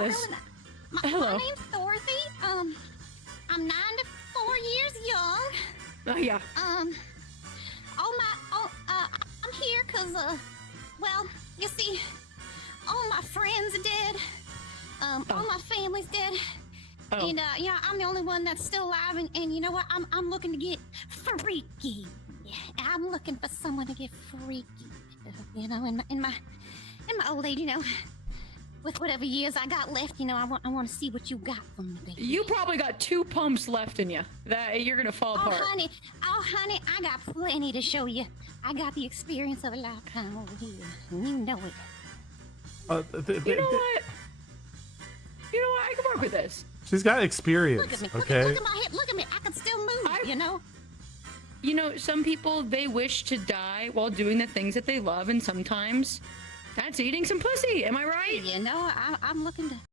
with us. My name's Dorothy. I'm 94 years young. Oh yeah. I'm here 'cause well, you see, all my friends are dead. All my family's dead. Oh. And you know, I'm the only one that's still alive. And you know what? I'm looking to get freaky. I'm looking for someone to get freaky. You know, in my old age, you know, with whatever years I got left, you know, I want to see what you got for me, baby. You probably got 2 pumps left in you. That you're gonna fall apart. Oh, honey, I got plenty to show you. I got the experience of a lifetime over here. You know it. You know what? You know what? I can work with this. She's got experience. Look at me. Okay. Look at my head. Look at me. I can still move. You know. You know, some people, they wish to die while doing the things that they love, and sometimes that's eating some pussy. Am I right? You know, I'm looking to